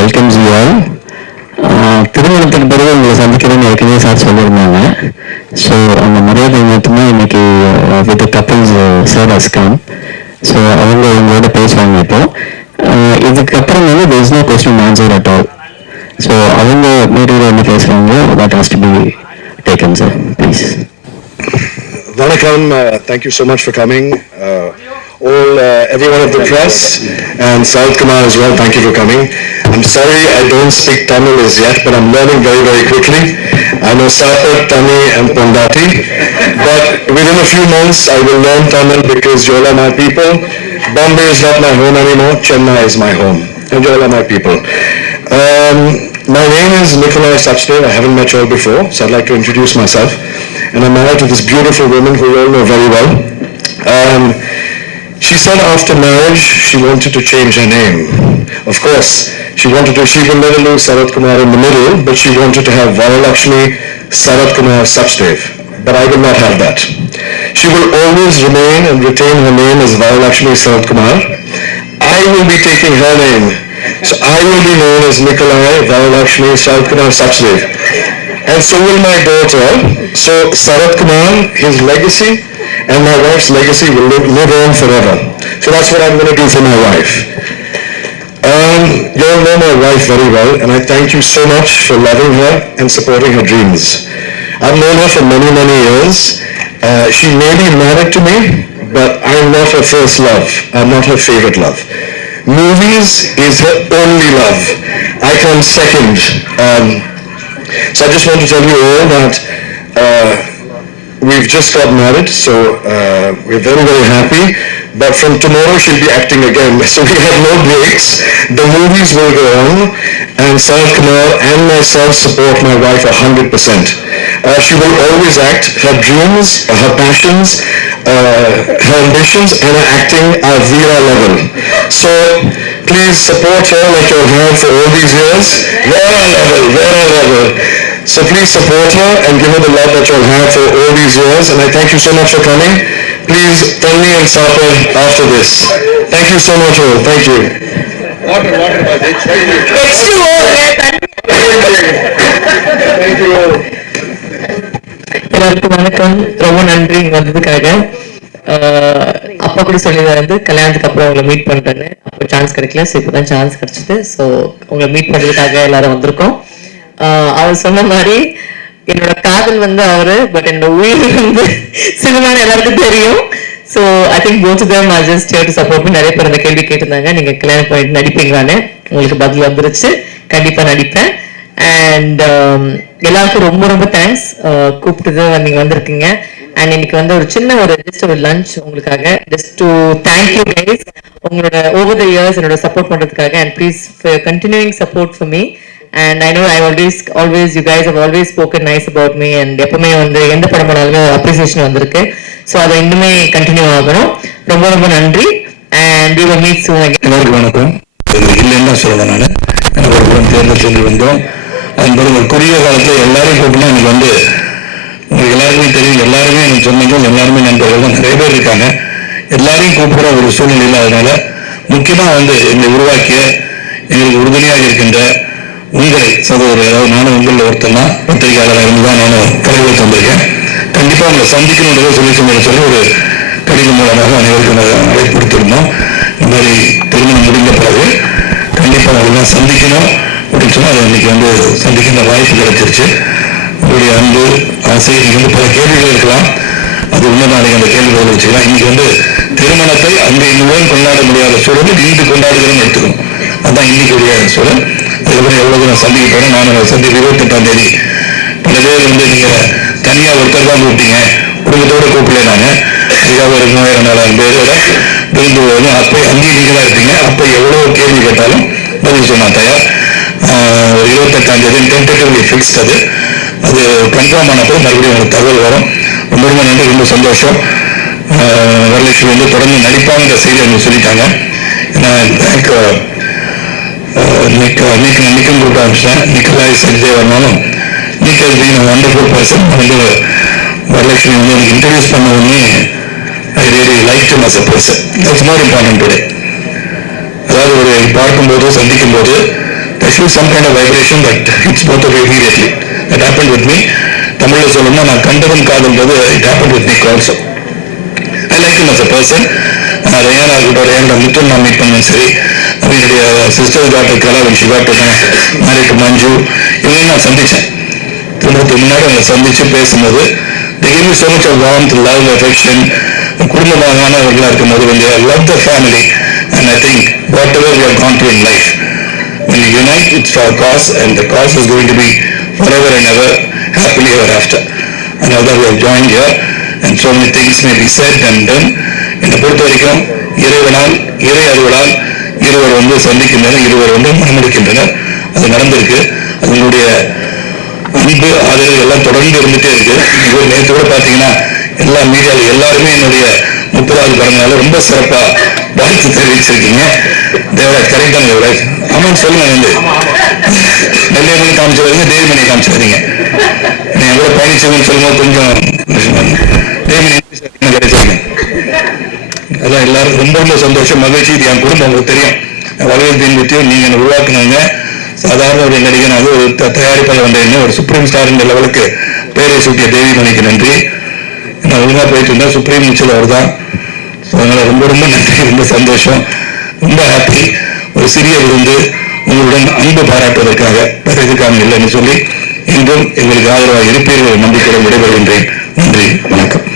Welcomes you all திருமணத்துக்கு பிறகு உங்களை சந்திக்கிறேன்னு ஏற்கனவே சார் சொல்லியிருந்தாங்க. ஸோ அந்த மரியாதை மட்டுமே இன்னைக்கு with couples sir has so அவங்க உங்களோட பேசுவாங்க இப்போ. இதுக்கப்புறம் வந்து there is no question answer at so அவங்க மீட்டிங்கில் வந்து பேசுகிறாங்க that has to be taken sir please வணக்கம். Thank you so much for coming all, uh, everyone of the press and South Kumar as well, thank you for coming. I'm sorry I don't speak Tamil as yet, but I'm learning very, very quickly. I know Sapat, Tani and Pondati, but within a few months I will learn Tamil because you all are my people. Bombay is not my home anymore, Chennai is my home, and you all are my people. Um, my name is Nikolai Sachdev, I haven't met you all before, so I'd like to introduce myself. And I'm married to this beautiful woman who you all know very well. Um, she said after marriage she wanted to change her name. Of course, she wanted to, she will never lose Sarat Kumar in the middle, but she wanted to have Varalakshmi Sarat Kumar Sachdev. But I will not have that. She will always remain and retain her name as Varalakshmi Sarat Kumar. I will be taking her name. So I will be known as Nikolai Varalakshmi Sarat Kumar Sachdev. And so will my daughter. So Sarat Kumar, his legacy and my wife's legacy will live, live on forever. So that's what I'm going to do for my wife. Um, you all know my wife very well, and I thank you so much for loving her and supporting her dreams. I've known her for many, many years. Uh, she may be married to me, but I'm not her first love. I'm not her favorite love. Movies is her only love. I come second. Um, so I just want to tell you all that uh, we've just got married, so uh, we're very, very happy. But from tomorrow she'll be acting again, so we have no breaks. The movies will go on, and Sarat Kumar and myself support my wife 100%. Uh, she will always act. Her dreams, her passions, uh, her ambitions, and her acting are Veera level. So please support her like you have for all these years. Veera level, Veera level. So please support her and give her the love that you'll have for all these years. And I thank you so much for coming. Please tell me and Sapa after this. Thank you so much all. Thank you. Thank you all. எல்லாருக்கும் வணக்கம் ரொம்ப நன்றி இங்க வந்ததுக்காக ஆஹ் அப்பா கூட சொல்லிதான் வந்து கல்யாணத்துக்கு அப்புறம் உங்களை மீட் பண்றேன்னு அப்போ சான்ஸ் கிடைக்கல ஸோ இப்போதான் சான்ஸ் கிடைச்சது ஸோ உங்களை மீட் பண்றதுக்காக எல்லாரும் வந்திருக்கோம் அவர் சொன்ன மாதிரி என்னோட காதல் வந்து அவரு பட் என்னோட உயிர் வந்து சினிமான்னு எல்லாருக்கும் தெரியும். So I think both them are just here to support நிறைய பேர் அந்த கேள்வி கேட்டிருந்தாங்க. நீங்க கல்யாணம் பண்ணிட்டு நடிப்பீங்களான்னு உங்களுக்கு பதில் வந்துருச்சு. கண்டிப்பா நடிப்பேன். அண்ட் um, எல்லாருக்கும் ரொம்ப ரொம்ப தேங்க்ஸ் கூப்பிட்டது நீங்க வந்திருக்கீங்க. அண்ட் இன்னைக்கு வந்து ஒரு சின்ன ஒரு ஜஸ்ட் ஒரு லஞ்ச் உங்களுக்காக. Just to thank you guys உங்களோட ஓவர் த இயர்ஸ் என்னோட சப்போர்ட் பண்றதுக்காக. And please continuing support for me and I know I always always you guys have always spoken nice about me and எப்பவுமே வந்து எந்த படம் போனாலுமே appreciation வந்திருக்கு. So அதை இன்னுமே கண்டினியூ ஆகணும். ரொம்ப ரொம்ப நன்றி. And you will meet soon எல்லாருக்கும் வணக்கம். இல்லைன்னு தான் சொல்லுவேன் நான். எனக்கு ஒரு புறம் தேர்தல் சொல்லி வந்தோம். அதன் பிறகு ஒரு குறுகிய காலத்தில் எல்லாரையும் கூப்பிட்டா எனக்கு வந்து உங்களுக்கு எல்லாருமே தெரியும் எல்லாருமே எனக்கு சொன்னீங்க. எல்லாருமே நண்பர்கள் தான். நிறைய பேர் இருக்காங்க. எல்லாரையும் கூப்பிடுற ஒரு சூழ்நிலை இல்லாதனால முக்கியமாக வந்து எங்களை உருவாக்கிய எங்களுக்கு உறுதுணையாக இருக்கின்ற உங்களை சகோதரர் அதாவது நானும் உங்களில் ஒருத்தன் தான் பத்திரிகையாளராக இருந்து தான் நானும் கலைவுக்கு வந்திருக்கேன் கண்டிப்பாக உங்களை சந்திக்கணுன்றதை சொல்லி சொல்லி சொல்லி ஒரு கடிதம் மூலமாக அனைவருக்கும் நான் அழைப்பு கொடுத்திருந்தோம் இந்த மாதிரி திருமணம் முடிந்த பிறகு கண்டிப்பாக உங்களை சந்திக்கணும் அப்படின்னு சொன்னால் அது இன்னைக்கு வந்து சந்திக்கின்ற வாய்ப்பு கிடைச்சிருச்சு. உங்களுடைய அன்பு ஆசை இங்கே வந்து பல கேள்விகள் இருக்கலாம். அது இன்னும் நாளைக்கு அந்த கேள்விகள் வச்சுக்கலாம். இன்னைக்கு வந்து திருமணத்தை அங்கே இன்னும் கொண்டாட முடியாத சூழலில் இன்று கொண்டாடுகிறோம்னு எடுத்துக்கணும். அதான் இன்னைக்குரிய சூழல். அதுக்கப்புறம் எவ்வளவு நான் சந்திக்க போறேன் நான் சந்திப்பு இருபத்தெட்டாம் தேதி. பல பேர் வந்து நீங்க தனியா ஒருத்தர் தான் கூப்பிட்டீங்க. குடும்பத்தோட கூப்பிடல நாங்க அதுக்காக ஒரு மூவாயிரம் நாலாயிரம் பேரோட விருந்து போகணும் அப்போ அங்கேயும் நீங்க தான் இருப்பீங்க. அப்போ எவ்வளவு கேள்வி கேட்டாலும் பதில் சொன்னா தயார். ஒரு இருபத்தெட்டாம் தேதி டென்டேட்டிவ்லி ஃபிக்ஸ்ட் அது. அது கன்ஃபார்ம் ஆனப்போ மறுபடியும் உங்களுக்கு தகவல் வரும். ரொம்ப ரொம்ப நன்றி. ரொம்ப சந்தோஷம். வரலட்சுமி வந்து தொடர்ந்து நடிப்பாங்கிற செய்தி அவங்க சொல்லிட்டாங்க. ஏன்னா எனக்கு நிக்க நிக்க நிக்கம் கொடுக்க ஆரம்பிச்சிட்டேன் நிக்கலாய் சஜிதே வரனாலும் நிக்கல் பீன் வண்டர்ஃபுல் பர்சன் வந்து வரலட்சுமி வந்து எனக்கு இன்ட்ரடியூஸ் பண்ண உடனே ஐ really like to must a person that's more important today அதாவது ஒரு பார்க்கும்போது சந்திக்கும் போது there should some kind of vibration vibration it's hits both immediately you happen with me தமிழில் சொல்லணும்னா நான் கண்டவன் காதல்ன்றது it happened with me also. I I like as a person நான் ரேயானா இருக்கட்டும் ரேயானோட முத்தன் நான் மீட் பண்ணேன் சரி. அவங்களுடைய sister doctor Kala when she got to married to Manju இவங்களையும் நான் சந்திச்சேன் திருமணத்துக்கு முன்னாடி அவங்க சந்திச்சு பேசும்போது they gave me so much of warmth, love, affection குடும்பமானவர்களாக இருக்கும்போது when they love the family and I think whatever we have gone through in life when you unite it's for a cause and the cause is going to be forever and ever happily ever after. I know that we have joined here and so many things may be said and done. என்னை பொறுத்த வரைக்கும் இறைவனால் இறை அருளால் இருவர் வந்து சந்திக்கின்றனர் இருவர் வந்து மனமுடிக்கின்றனர். அது நடந்திருக்கு. அதனுடைய அன்பு ஆதரவு எல்லாம் தொடர்ந்து இருந்துட்டே இருக்கு. இவர் நேற்று கூட பார்த்தீங்கன்னா எல்லா மீடியாவில் எல்லாருமே என்னுடைய முப்பதாவது பிறந்தநாள் ரொம்ப சிறப்பா வாழ்த்து தெரிவிச்சிருக்கீங்க. தேவராஜ் கரெக்ட் தான் தேவராஜ்? ஆமாம் சொல்லுங்க வந்து தேவி மணி காமிச்சு காமிச்சவங்க நீ எவ்வளோ பயணிச்சவங்க சொல்லும்போது கொஞ்சம் அதான் எல்லாரும் ரொம்ப ரொம்ப சந்தோஷம் மகிழ்ச்சி. இது என் குடும்பம் உங்களுக்கு தெரியும். வளர்ச்சியின் பற்றி நீங்க என்ன உருவாக்குனாங்க. சாதாரண ஒரு நடிகன் அது ஒரு த- தயாரிப்பாளர் வந்த என்ன ஒரு சுப்ரீம் ஸ்டார் என்ற லெவலுக்கு பேரை சூட்டிய தேவி மணிக்கு நன்றி. நான் ஒழுங்காக போயிட்டு இருந்தேன் சுப்ரீம் மிச்சல் அவர் தான் ஸோ அதனால ரொம்ப ரொம்ப நன்றி ரொம்ப சந்தோஷம். ரொம்ப ஹாப்பி ஒரு சிறிய விருந்து உங்களுடன் அன்பு பாராட்டுவதற்காக வேற எதுக்காக இல்லைன்னு சொல்லி இன்றும் எங்களுக்கு ஆதரவாக இருப்பீர்கள் நம்பிக்கையுடன் விடைபெறுகின்றேன். நன்றி வணக்கம்.